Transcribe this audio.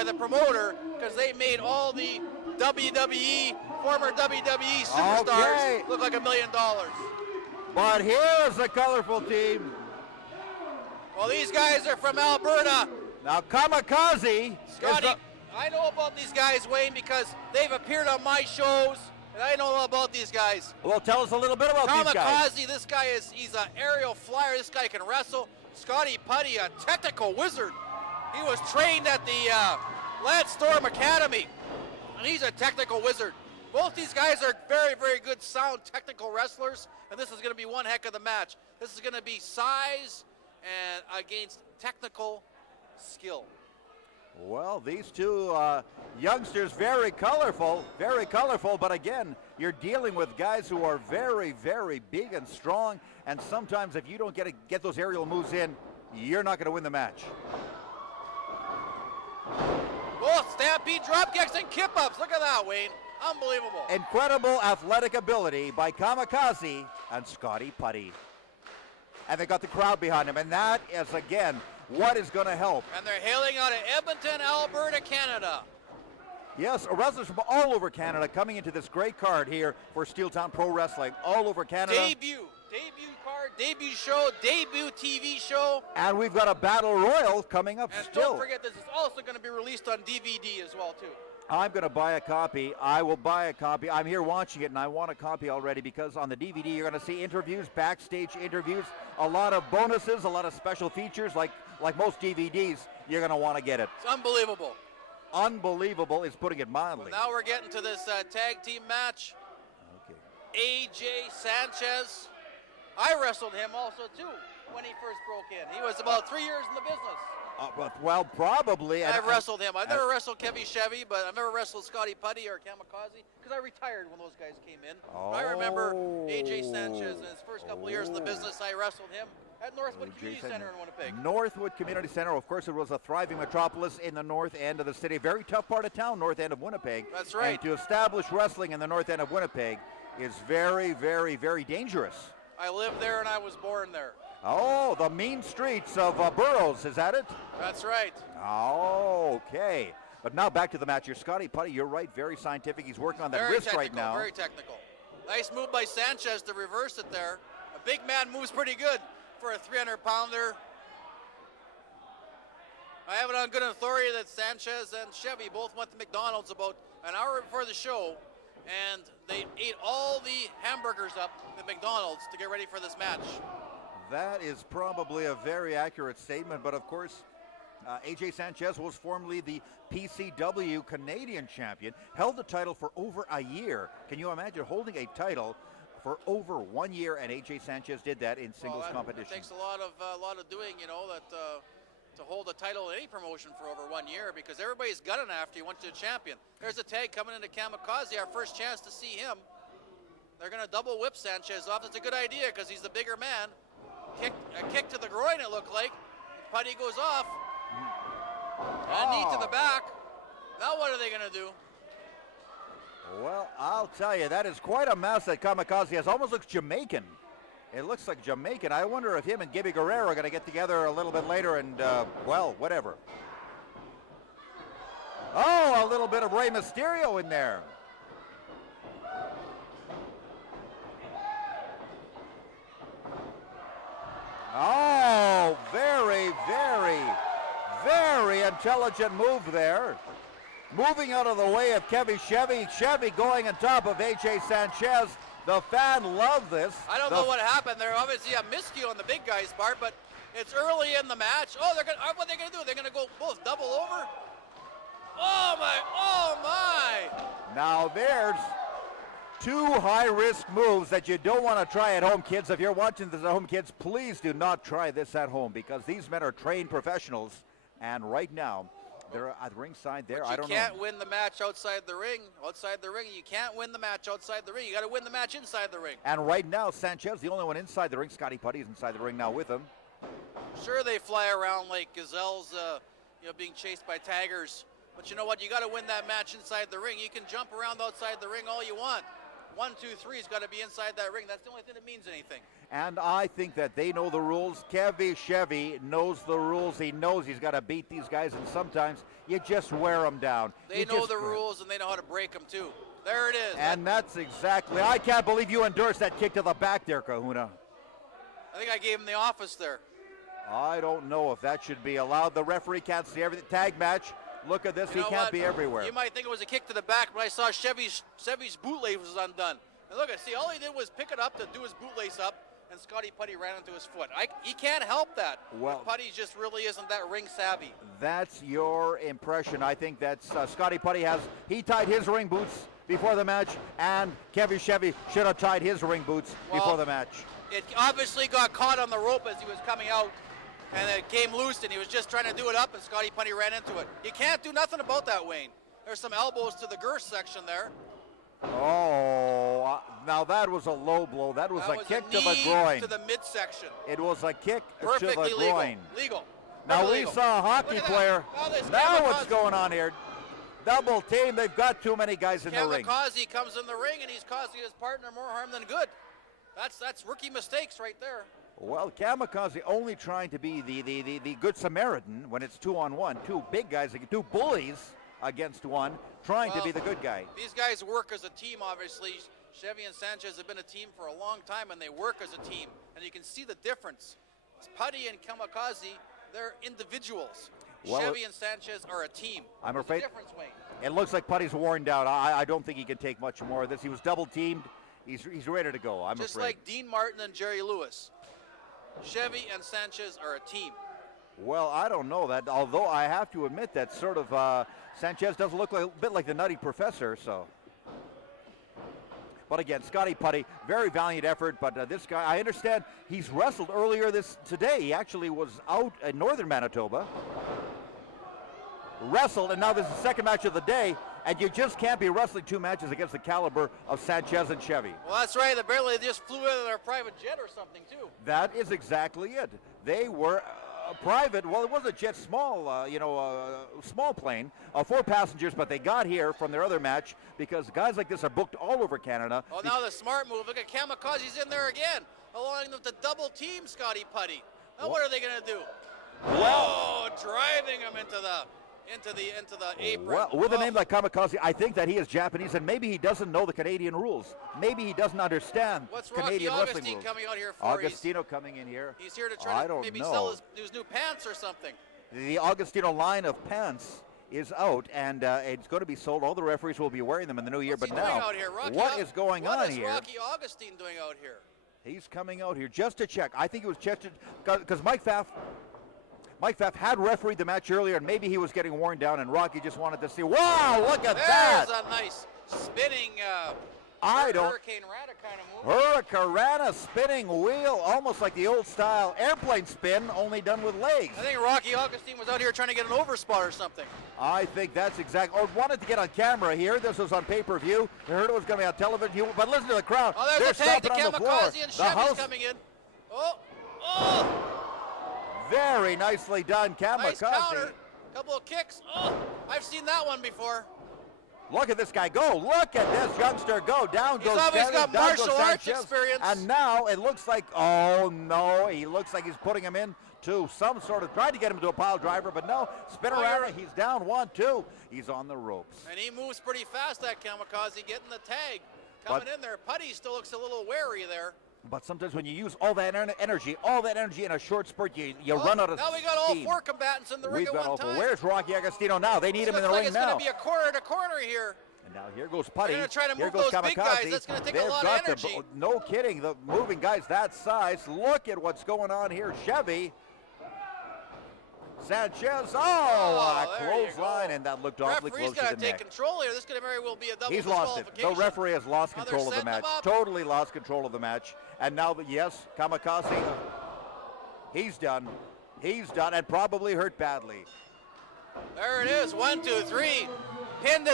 by the promoter because they made all the former WWE superstars look like $1 million. But here's a colorful team. Well, these guys are from Alberta. Now, Kamikaze. Scotty, I know about these guys, Wayne, because they've appeared on my shows, and I know all about these guys. Well, tell us a little bit about these guys. Kamikaze, this guy he's an aerial flyer. This guy can wrestle. Scotty Putty, a technical wizard. He was trained at the Lance Storm Academy, and he's a technical wizard. Both these guys are very, very good, sound, technical wrestlers, and this is going to be one heck of the match. This is going to be size and against technical skill. Well, these two youngsters, very colorful, but again, you're dealing with guys who are very, very big and strong, and sometimes if you don't get those aerial moves in, you're not going to win the match. Both stampede drop kicks and kip ups. Look at that, Wayne. Unbelievable. Incredible athletic ability by Kamikaze and Scotty Putty. And they got the crowd behind them, and that is, again, what is going to help. And they're hailing out of Edmonton, Alberta, Canada. Yes, wrestlers from all over Canada coming into this great card here for Steeltown Pro Wrestling. All over Canada. Debut card, debut show, debut TV show. And we've got a battle royal coming up and still. Don't forget, this is also going to be released on DVD as well, too. I'm going to buy a copy. I will buy a copy. I'm here watching it, and I want a copy already because on the DVD you're going to see interviews, backstage interviews, a lot of bonuses, a lot of special features. Like most DVDs, you're going to want to get it. It's unbelievable. Unbelievable is putting it mildly. Well, now we're getting to this tag team match. Okay. AJ Sanchez. I wrestled him also, too, when he first broke in. He was about 3 years in the business. Well, probably. I've wrestled him. I've never wrestled Kevy Chevy, but I've never wrestled Scotty Putty or Kamikaze because I retired when those guys came in. Oh. I remember AJ Sanchez in his first couple of years in the business. I wrestled him at Northwood Community Center in Winnipeg. Northwood Community Center, of course, it was a thriving metropolis in the north end of the city. Very tough part of town, north end of Winnipeg. That's right. And to establish wrestling in the north end of Winnipeg is very, very, very dangerous. I lived there and I was born there. Oh, the mean streets of Burroughs, is that it? That's right. Oh, okay. But now back to the match here. Scotty Putty, you're right, very scientific. He's working on that wrist right now. Very technical. Nice move by Sanchez to reverse it there. A big man moves pretty good for a 300-pounder. I have it on good authority that Sanchez and Chevy both went to McDonald's about an hour before the show, and they ate all the hamburgers up at McDonald's to get ready for this match. That is probably a very accurate statement, but of course, AJ Sanchez was formerly the PCW Canadian champion, held the title for over a year. Can you imagine holding a title for over 1 year? And AJ Sanchez did that in singles competition. It takes a lot of doing, you know, that to hold a title in any promotion for over 1 year, because everybody's gunning after you once you're a champion. There's a tag coming into Kamikaze, our first chance to see him. They're going to double whip Sanchez off. That's a good idea because he's the bigger man. A kick to the groin, it looked like. Putty goes off. And knee to the back. Now what are they going to do? Well, I'll tell you, that is quite a mess that Kamikaze has. Almost looks Jamaican. It looks like Jamaican. I wonder if him and Gibby Guerrero are going to get together a little bit later and, well, whatever. Oh, a little bit of Rey Mysterio in there. Oh, very, very, very intelligent move there. Moving out of the way of Kevy Chevy. Chevy going on top of AJ Sanchez. The fan loved this. I don't know what happened there. Obviously a miscue on the big guy's part, but it's early in the match. Oh, what are they going to do? They're going to go both double over? Oh, my. Now there's two high-risk moves that you don't want to try at home, kids. If you're watching this at home, kids, please do not try this at home because these men are trained professionals. And right now, they're at ringside there. I don't know. You can't win the match outside the ring. Outside the ring, you can't win the match outside the ring. You got to win the match inside the ring. And right now, Sanchez, the only one inside the ring. Scotty Putty is inside the ring now with him. Sure, they fly around like gazelles, being chased by tigers. But you know what? You got to win that match inside the ring. You can jump around outside the ring all you want. 1, 2, 3's got to be inside that ring. That's the only thing that means anything. And I think that they know the rules. Kevy, Chevy knows the rules. He knows he's got to beat these guys, and sometimes you just wear them down. They know the rules, and they know how to break them, too. There it is. And that's exactly, I can't believe you endorsed that kick to the back there, Kahuna. I think I gave him the office there. I don't know if that should be allowed. The referee can't see everything. Tag match. Look at this. He can't be everywhere. You might think it was a kick to the back, but I saw Chevy's bootlace was undone. And look, see, all he did was pick it up to do his bootlace up, and Scotty Putty ran into his foot. He can't help that. Well, Putty just really isn't that ring savvy. That's your impression. I think that's Scotty Putty he tied his ring boots before the match, and Kevy Chevy should have tied his ring boots before the match. It obviously got caught on the rope as he was coming out, and it came loose, and he was just trying to do it up, and Scotty Putty ran into it. You can't do nothing about that, Wayne. There's some elbows to the girth section there. Oh, now that was a low blow. That was a kick to the groin. To the midsection. It was a kick Perfectly to the groin. Legal. Now we legal. saw a hockey player. Now what's going on here? Double team. They've got too many guys in the ring. Kamikaze comes in the ring, and he's causing his partner more harm than good. That's rookie mistakes right there. Well, Kamikaze only trying to be the good Samaritan when it's 2-on-1. Two big guys, two bullies against one, trying to be the good guy. These guys work as a team, obviously. Chevy and Sanchez have been a team for a long time, and they work as a team. And you can see the difference. Putty and Kamikaze, they're individuals. Well, Chevy and Sanchez are a team. I'm afraid difference, Wayne. It looks like Putty's worn down. I don't think he can take much more of this. He was double teamed. He's ready to go, I'm Just afraid. like Dean Martin and Jerry Lewis. Chevy and Sanchez are a team. Well, I don't know that, although I have to admit that sort of Sanchez does look a bit like the Nutty Professor, so. But again, Scotty Putty, very valiant effort, but this guy, I understand he's wrestled earlier today. He actually was out in northern Manitoba, wrestled, and now this is the second match of the day, and you just can't be wrestling two matches against the caliber of Sanchez and Chevy. Well, that's right. Apparently they just flew in their private jet or something, too. That is exactly it. They were private, well, it was a jet, small, small plane, 4 passengers, but they got here from their other match because guys like this are booked all over Canada. Oh, now the smart move. Look at Kamikaze's in there again, allowing them to double team Scotty Putty. Now what are they going to do? Well, driving him into the apron. Well, with a name like Kamikaze, I think that he is Japanese, and maybe he doesn't know the Canadian rules. Maybe he doesn't understand Canadian wrestling rules. What's Rocky Augustine coming out here for? Agostino coming in here. He's here to try to maybe sell his new pants or something. The Agostino line of pants is out, and it's going to be sold. All the referees will be wearing them in the new year. What's but he doing now, out here? what is going on here? What is Rocky Augustine doing out here? He's coming out here just to check. I think it was checked because Mike Pfaff had refereed the match earlier, and maybe he was getting worn down, and Rocky just wanted to see. Wow, look at that! There's a nice spinning Hurricane Rana kind of move. Hurricane Rana spinning wheel, almost like the old style airplane spin, only done with legs. I think Rocky Augustine was out here trying to get an overspot or something. I think that's or wanted to get on camera here. This was on pay-per-view. They heard it was going to be on television, but listen to the crowd. Oh, there's a tag to Kamikaze and Chevy's coming in. Oh! Very nicely done, Kamikaze. Nice counter. Couple of kicks. Oh, I've seen that one before. Look at this guy go. Look at this youngster go. Down goes Chevy. He's got martial arts experience. And now it looks like, oh no, he looks like he's putting him in to some sort of, trying to get him to a pile driver, but no. Spin around, he's down 1-2. He's on the ropes. And he moves pretty fast, that Kamikaze, getting the tag. Coming in there. Putty still looks a little wary there. But sometimes when you use all that energy in a short spurt, you run out of steam. Now we got all 4 combatants in the ring at one time. Where's Rocky Agostino now? They need him in the ring now. It's going to be a corner to corner here. And now here goes Putty. They're going to try to move those big guys. That's going to take a lot of energy. No kidding, the moving guys that size. Look at what's going on here. Chevy. Sanchez, on a clothesline, and that looked awfully close to the neck. Referee's got to take control here. This could very well be a double He's lost it. The referee has lost control of the match. Totally lost control of the match. And now, yes, Kamikaze, he's done. He's done and probably hurt badly. There it is, 1, 2, 3. Pinned in